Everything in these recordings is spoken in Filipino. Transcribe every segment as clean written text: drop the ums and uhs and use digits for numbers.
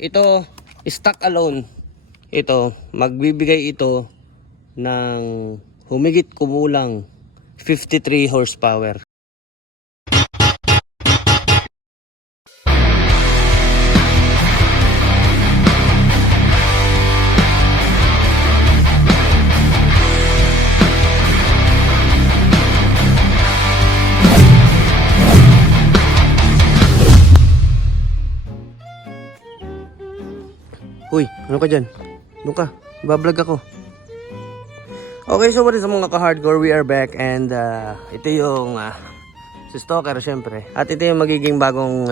ito, stock alone, ito, magbibigay ito ng humigit kumulang 53 horsepower. Uy, ano ka dyan? Doon ka, bablog ako. Okay, so what is mga ka-hardcore, we are back and ito yung si Stalker syempre. At ito yung magiging bagong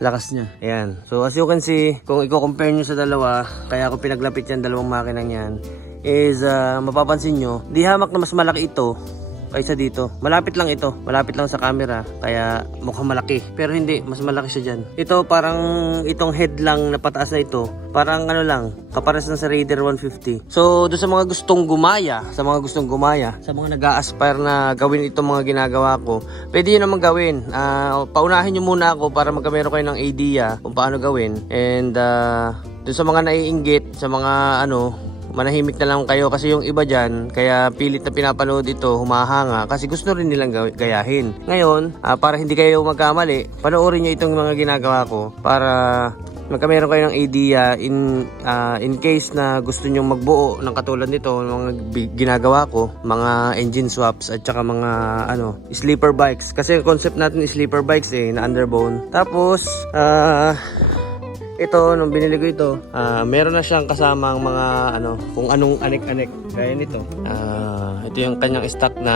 lakas niya. Ayan. So as you can see, kung i-compare nyo sa dalawa, kaya ako pinaglapit yan dalawang makinang yan, is mapapansin nyo, di hamak na mas malaki ito kaysa dito. Malapit lang ito. Malapit lang sa camera. Kaya mukhang malaki. Pero hindi. Mas malaki siya dyan. Ito parang itong head lang na pataas na ito. Parang ano lang. Kapares na sa Raider 150. So doon sa mga gustong gumaya. Sa mga nag-a-aspire na gawin itong mga ginagawa ko. Pwede yun naman gawin. Paunahin nyo muna ako para magkamero kayo ng idea kung paano gawin. And doon sa mga naiinggit. Sa mga manahimik na lang kayo kasi yung iba dyan, kaya pilit na pinapanood ito, humahanga kasi gusto rin nilang gayahin. Ngayon, para hindi kayo magkamali, panoorin nyo itong mga ginagawa ko para magkameron kayo ng idea in case na gusto nyo magbuo ng katulad nito, mga ginagawa ko, mga engine swaps at saka mga sleeper bikes. Kasi yung concept natin is sleeper bikes na underbone. Tapos, ito, nung binili ko ito, meron na siyang kasamang mga kung anong anek-anek. Gaya nito. Ito yung kanyang stock na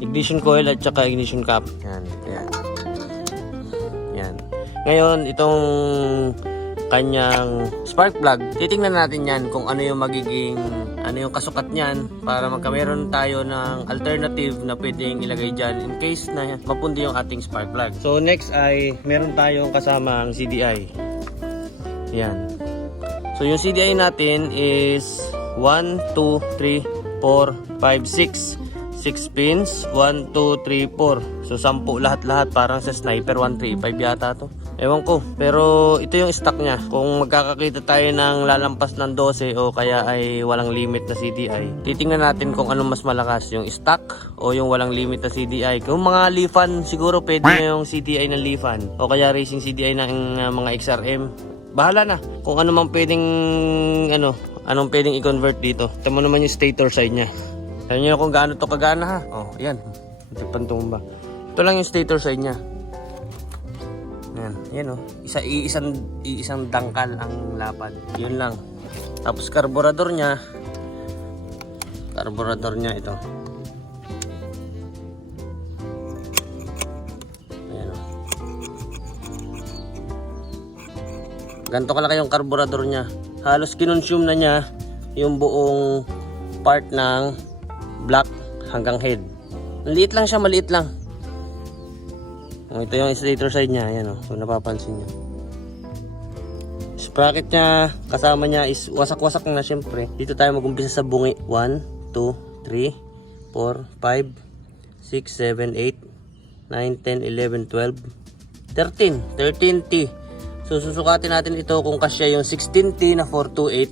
ignition coil at saka ignition cap. Yan, yan. Yan. Ngayon, itong kanyang spark plug, titingnan natin yan kung ano yung magiging, ano yung kasukat niyan para magkameron tayo ng alternative na pwedeng ilagay dyan in case na mapundi yung ating spark plug. So next ay meron tayong kasamang CDI. Yan. So yung CDI natin is 1, 2, 3, 4, 5, 6. 6 pins. 1, 2, 3, 4. So 10 lahat-lahat parang sa sniper 1, 3, 5 yata to. Ewan ko. Pero ito yung stock niya. Kung magkakakita tayo ng lalampas ng 12 o kaya ay walang limit na CDI, titingnan natin kung anong mas malakas, yung stock o yung walang limit na CDI. Kung mga Lifan, siguro pwede na yung CDI ng Lifan o kaya racing CDI ng mga XRM. Bahala na kung ano man pwedeng anong pwedeng i-convert dito. Ito mo naman yung stator side niya. Alam niyo kung gaano to kagana ha. Oh, ayan. Hindi pantumba. Ito lang yung stator side niya. Ayan, ayan isang dangkal ang lapad. Yun lang. Tapos carburetor niya ito. Ganito kalaki yung carburetor niya. Halos kinonsume na niya yung buong part ng block hanggang head. Maliit lang siya, maliit lang. Ito yung stator side niya. Ayan kung napapansin niyo. Sprocket niya, kasama niya is wasak-wasak na syempre. Dito tayo mag-umpisa sa bungi. 1, 2, 3, 4, 5, 6, 7, 8, 9, 10, 11, 12, 13. 13T. So susukatin natin ito kung kasya yung 16T na 428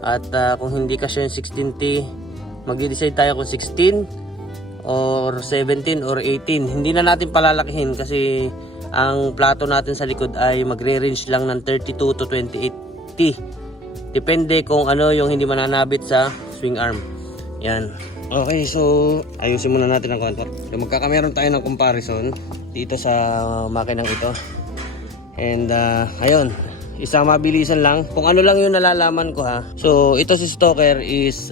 at kung hindi kasya yung 16T, magde-decide tayo kung 16 or 17 or 18. Hindi na natin palalakihin kasi ang plato natin sa likod ay magre-range lang ng 32 to 28T. Depende kung ano yung hindi mananabit sa swing arm. Yan. Okay, so ayusin muna natin ang konti. So, magkakameron tayo ng comparison dito sa makinang ito. And ayun, isang mabilisan lang. Kung ano lang yung nalalaman ko ha. So ito si Stalker is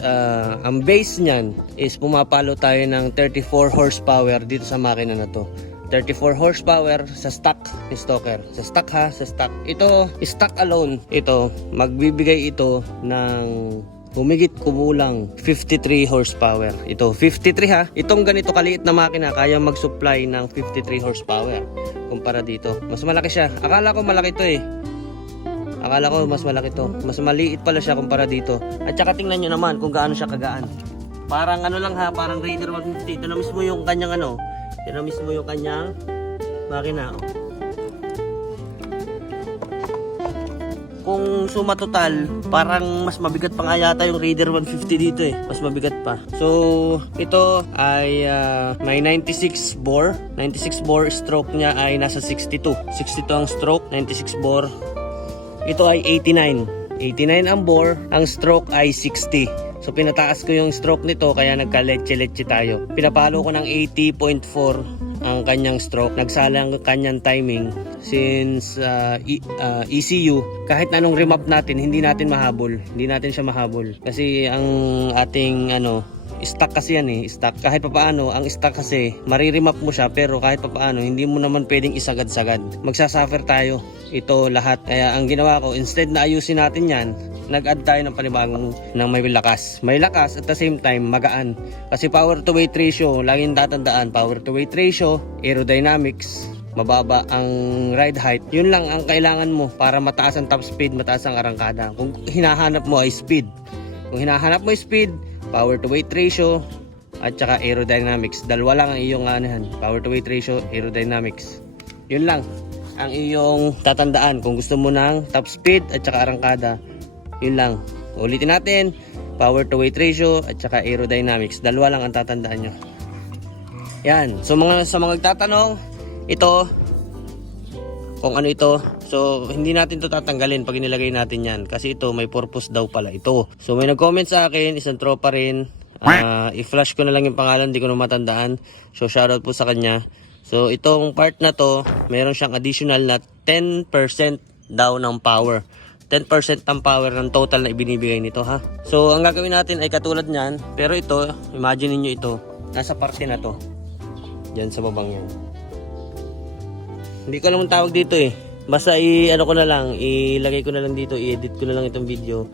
ang base niyan is pumapalo tayo ng 34 horsepower dito sa makina na to. 34 horsepower sa stock ni Stalker. Sa stock ha, sa stock. Ito, stock alone, ito, magbibigay ito ng humigit kumulang 53 horsepower. Ito, 53 ha. Itong ganito kaliit na makina, kaya mag-supply ng 53 horsepower. Kumpara dito. Mas malaki siya. Akala ko malaki to Akala ko mas malaki to. Mas maliit pala siya kumpara dito. At saka tingnan nyo naman kung gaano siya kagaan. Parang lang ha, parang Raider 150. Ito na mismo yung kanyang Ito na mismo yung kanyang makina. kung suma total, parang mas mabigat pa nga yata yung Raider 150 dito eh. Mas mabigat pa. So, ito ay may 96 bore. 96 bore, stroke niya ay nasa 62. 62 ang stroke, 96 bore. Ito ay 89. 89 ang bore, ang stroke ay 60. So pinataas ko yung stroke nito kaya nagka-leche-leche tayo. Pinapalo ko ng 80.4 ang kanyang stroke. Nagsala ang kanyang timing since ECU. Kahit na anong remap natin, hindi natin mahabol. Hindi natin siya mahabol. Kasi ang ating stock kasi yan eh. Stock. Kahit papaano, ang stock kasi, maririmap mo siya pero kahit papaano, hindi mo naman pwedeng isagad-sagad. Magsasuffer tayo. Ito lahat. Kaya ang ginawa ko, instead na ayusin natin yan, nag-add tayo ng panibagong ng may lakas. May lakas at the same time magaan. Kasi power to weight ratio, laging tatandaan, power to weight ratio, aerodynamics, mababa ang ride height. Yun lang ang kailangan mo para mataas ang top speed, mataas ang arangkada. Kung hinahanap mo ay speed. Kung hinahanap mo ay speed, power to weight ratio, at saka aerodynamics. Dalawa lang ang iyong power to weight ratio, aerodynamics. Yun lang ang iyong tatandaan kung gusto mo ng top speed at saka arangkada. Yun lang. Ulitin natin. Power to weight ratio at saka aerodynamics. Dalawa lang ang tatandaan nyo. Yan. So sa mga nagtatanong, ito, kung ano ito. So hindi natin to tatanggalin pag inilagay natin yan. Kasi ito may purpose daw pala ito. So may nag-comment sa akin, isang tropa rin. I-flash ko na lang yung pangalan, hindi ko na matandaan. So shoutout po sa kanya. So itong part na to, meron siyang additional na 10% daw ng power. 10% ng power ng total na ibinibigay nito ha. So ang gagawin natin ay katulad niyan. Pero ito, imagine niyo ito, nasa parte na to. Diyan sa babang yan. Hindi ko alam ang tawag dito eh. Basta ano ko na lang, ilagay ko na lang dito, i-edit ko na lang itong video.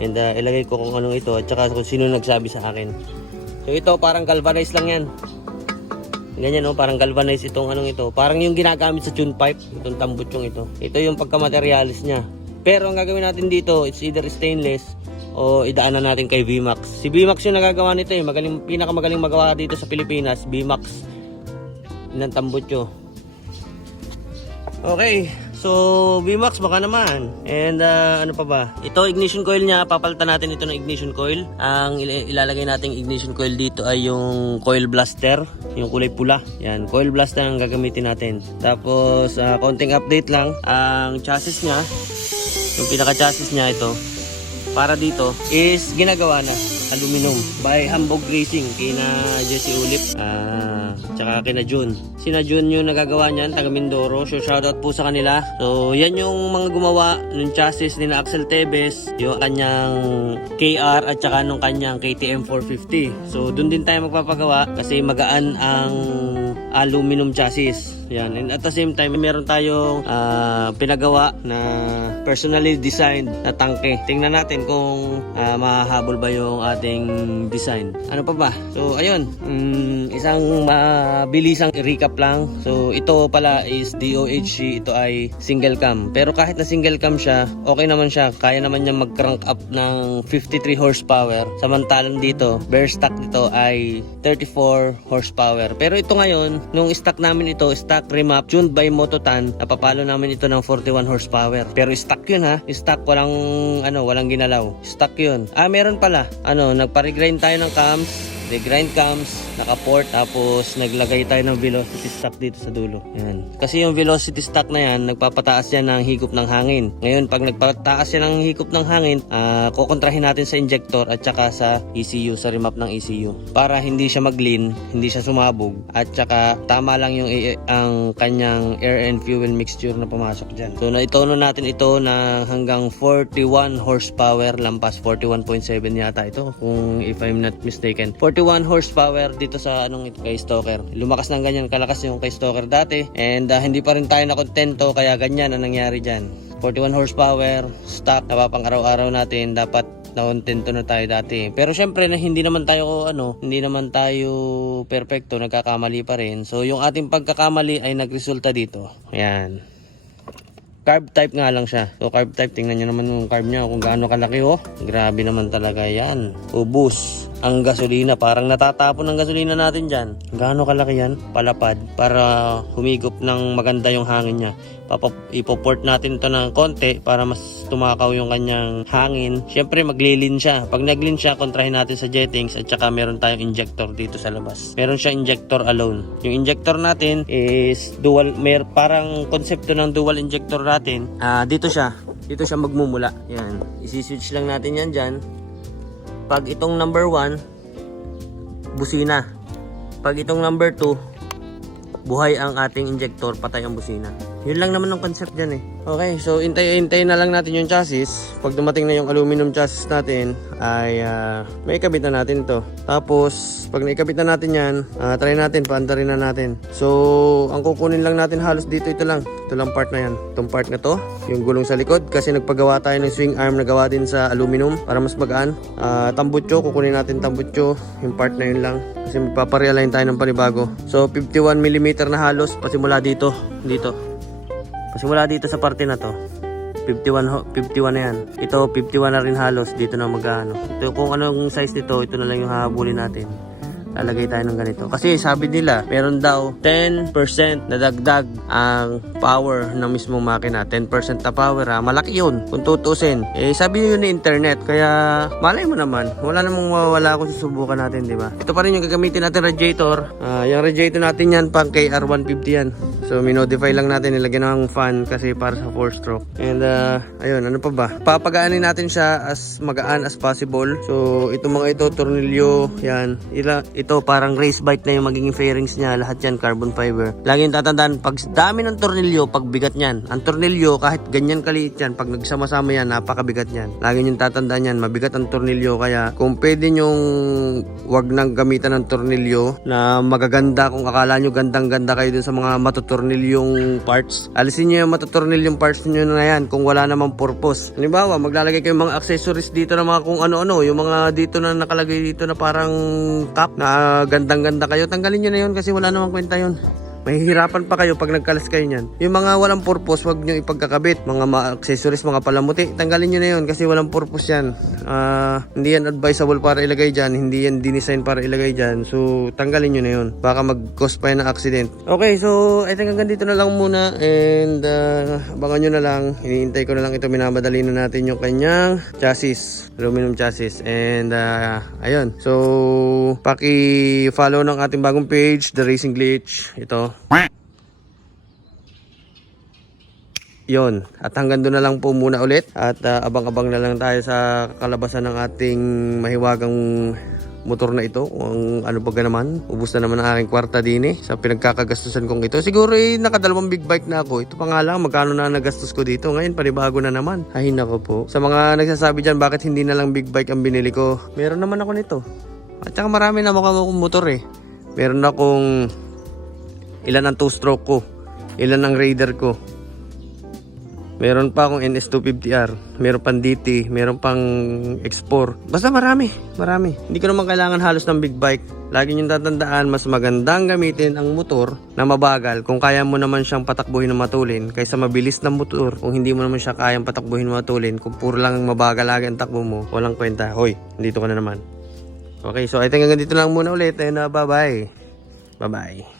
And ilagay ko kung anong ito at saka kung sino nagsabi sa akin. So ito parang galvanized lang yan. Ganyan parang galvanized itong anong ito. Parang yung ginagamit sa tune pipe, itong tambut yung ito. Ito yung pagka-materialis niya. Pero ang gagawin natin dito, it's either stainless o idaanan natin kay VMAX. Si VMAX yung nagagawa nito eh. Pinakamagaling magawa dito sa Pilipinas, VMAX. Ng tambutso. Okay, so VMAX baka naman. And ano pa ba? Ito ignition coil niya, papalitan natin ito ng ignition coil. Ang ilalagay nating ignition coil dito ay yung coil blaster, yung kulay pula. Yan, coil blaster ang gagamitin natin. Tapos konting update lang, ang chassis niya, yung pinaka-chassis niya ito, para dito is ginagawa na aluminum by Hamburg Racing kina Jesse Ulip tsaka kina Jun. Sina Jun yung nagagawa niyan, taga Mindoro. So shoutout po sa kanila. So yan yung mga gumawa ng chassis ni Axel Tevez, yung kanyang KR at saka nung kanyang KTM 450. So dun din tayo magpapagawa kasi magaan ang aluminum chassis. Yan. And at the same time, meron tayong pinagawa na personally designed na tangke. Tingnan natin kung mahahabol ba yung ating design. Ano pa ba? So ayun, isang mabilisang recap lang. So ito pala is DOHC, ito ay single cam. Pero kahit na single cam siya, okay naman siya. Kaya naman niya mag-crank up ng 53 horsepower. Samantalang dito, bare stock nito ay 34 horsepower. Pero ito ngayon, nung stock namin ito, stock remap tuned by Mototan, napapalo namin ito ng 41 horsepower. Pero stock yun ha. Stock, walang ginalaw. Stock yun. Meron pala. Nagpa-regrind tayo ng cams. Regrind cams, naka-port, tapos naglagay tayo ng velocity stock dito sa dulo. Yan. Kasi yung velocity stock na yan, nagpapataas yan ng higop ng hangin. Ngayon, pag nagpataas yan ng higop ng hangin, kukontrahin natin sa injector at saka sa ECU, sa remap ng ECU. Para hindi siya mag-lean, hindi siya sumabog, at saka tama lang yung ang kanyang air and fuel mixture na pumasok dyan. So, naitono natin ito na hanggang 41 horsepower, lampas 41.7 yata ito, kung if I'm not mistaken. 41 horsepower dito sa kay Stoker. Lumakas ng ganyan kalakas yung kay Stoker dati, and hindi pa rin tayo nakontento kaya ganyan ang nangyari dyan. 41 horsepower, stock, napapang araw-araw natin, dapat nakontento na tayo dati. Pero syempre hindi naman tayo perfecto, nagkakamali pa rin. So yung ating pagkakamali ay nagresulta dito. Ayan. Carb type nga lang siya. So carb type, tingnan nyo naman yung carb niya kung gaano kalaki oh. Grabe naman talaga yan. Ubus. ang gasolina. Parang natatapon ang gasolina natin dyan. Gaano kalaki yan? Palapad. Para humigop ng maganda yung hangin niya. Ipoport natin ito ng konti para mas tumakaw yung kanyang hangin. Syempre maglilin siya. Pag naglin siya, kontrahin natin sa jettings at saka meron tayong injector dito sa labas. Meron siya injector alone. Yung injector natin is dual, parang konsepto ng dual injector natin. Dito siya magmumula. Yan. Isi-switch lang natin yan dyan. Pag itong number 1, busina. Pag itong number 2, buhay ang ating injector, patay ang busina. Yun lang naman ang concept dyan eh. Okay, so hintay na lang natin yung chassis. Pag dumating na yung aluminum chassis natin, ay may ikabit na natin to. Tapos, pag naikabit na natin yan, try natin, paandarin na natin. So, ang kukunin lang natin halos dito, ito lang. Ito lang part na yan. Itong part na to, yung gulong sa likod. Kasi nagpagawa tayo ng swing arm na gawa din sa aluminum para mas magaan. Tambutso, kukunin natin tambutso. Yung part na yun lang. Kasi magpaparealign tayo ng panibago. So, 51mm na halos, pasimula dito. Pasimula dito sa parte na to. 51 na yan. Ito 51 na rin halos. Dito na mag-ano. Ito kung anong size nito, ito na lang yung hahabulin natin. Lalagay tayo ng ganito. Kasi sabi nila, meron daw 10% na dagdag ang power ng mismong makina. 10% na power malaki yun kung tutusin. Sabi nyo yun na internet. Kaya malay mo naman. Wala namang mawawala kung susubukan natin, di ba? Ito pa rin yung gagamitin natin radiator. Yung radiator natin yan pang KR150 yan. So minodify lang natin, nilagyan ng fan kasi para sa 4-stroke. And ayun, ano pa ba? Papagaanin natin siya as magaan as possible. So itong mga ito, tornilyo, yan. Ito parang race bike na yung magiging fairings niya. Lahat yan carbon fiber. Laging tatandaan, pag dami ng tornilyo, pagbigat niyan. Ang tornilyo, kahit ganyan kaliit yan, pag nagsama-sama yan, napakabigat yan. Lagi niyong tatandaan yan, mabigat ang tornilyo. Kaya kung pwede nyong wag nang gamitan ng tornilyo na magaganda, kung akala nyo gandang-ganda kayo dun sa mga matutornilyong parts, alisin nyo yung matutornilyong parts nyo na yan kung wala namang purpose. Halimbawa, maglalagay kayo mga accessories dito na mga kung ano-ano, yung mga dito na nakalagay dito na parang cap na gandang-ganda kayo, tanggalin nyo na yun kasi wala namang kwenta yun. Mahihirapan pa kayo pag nagkalas kayo niyan. Yung mga walang purpose, wag nyo ipagkakabit. Mga accessories, mga palamuti, tanggalin nyo na yun kasi walang purpose yan. Hindi yan advisable para ilagay dyan. Hindi yan dinesign para ilagay dyan. So, tanggalin nyo na yun. Baka mag-cause pa yan ng accident. Okay, so I think hanggang dito na lang muna. And abangan nyo na lang. Hinihintay ko na lang ito. Minamadali na natin yung kanyang chassis. Aluminum chassis. And ayun. So, paki-follow ng ating bagong page, The Racing Glitch. Ito. Yon. At hanggang doon na lang po muna ulit. At abang-abang na lang tayo sa kalabasan ng ating mahiwagang motor na ito. Kung ano ba naman. Ubus na naman ang aking kwarta din sa pinagkakagastusan kong ito. Siguro nakadalawang big bike na ako. Ito pa nga lang, magkano na nagastos ko dito. Ngayon, panibago na naman. Ay, nako po. Sa mga nagsasabi dyan, bakit hindi na lang big bike ang binili ko? Meron naman ako nito. At saka marami na akong motor Meron akong ilan ang 2-stroke ko, ilan ang Raider ko. Meron pa akong NS250R, meron pang DT, meron pang X4. Basta marami. Hindi ko naman kailangan halos ng big bike. Lagi niyong tatandaan, mas magandang gamitin ang motor na mabagal kung kaya mo naman siyang patakbuhin na matulin kaysa mabilis na motor kung hindi mo naman siya kayang patakbuhin na matulin. Kung puro lang mabagal lagi ang takbo mo, walang kwenta. Hoy, dito ka na naman. Okay, so I think hanggang dito lang muna ulit and bye-bye. Bye-bye.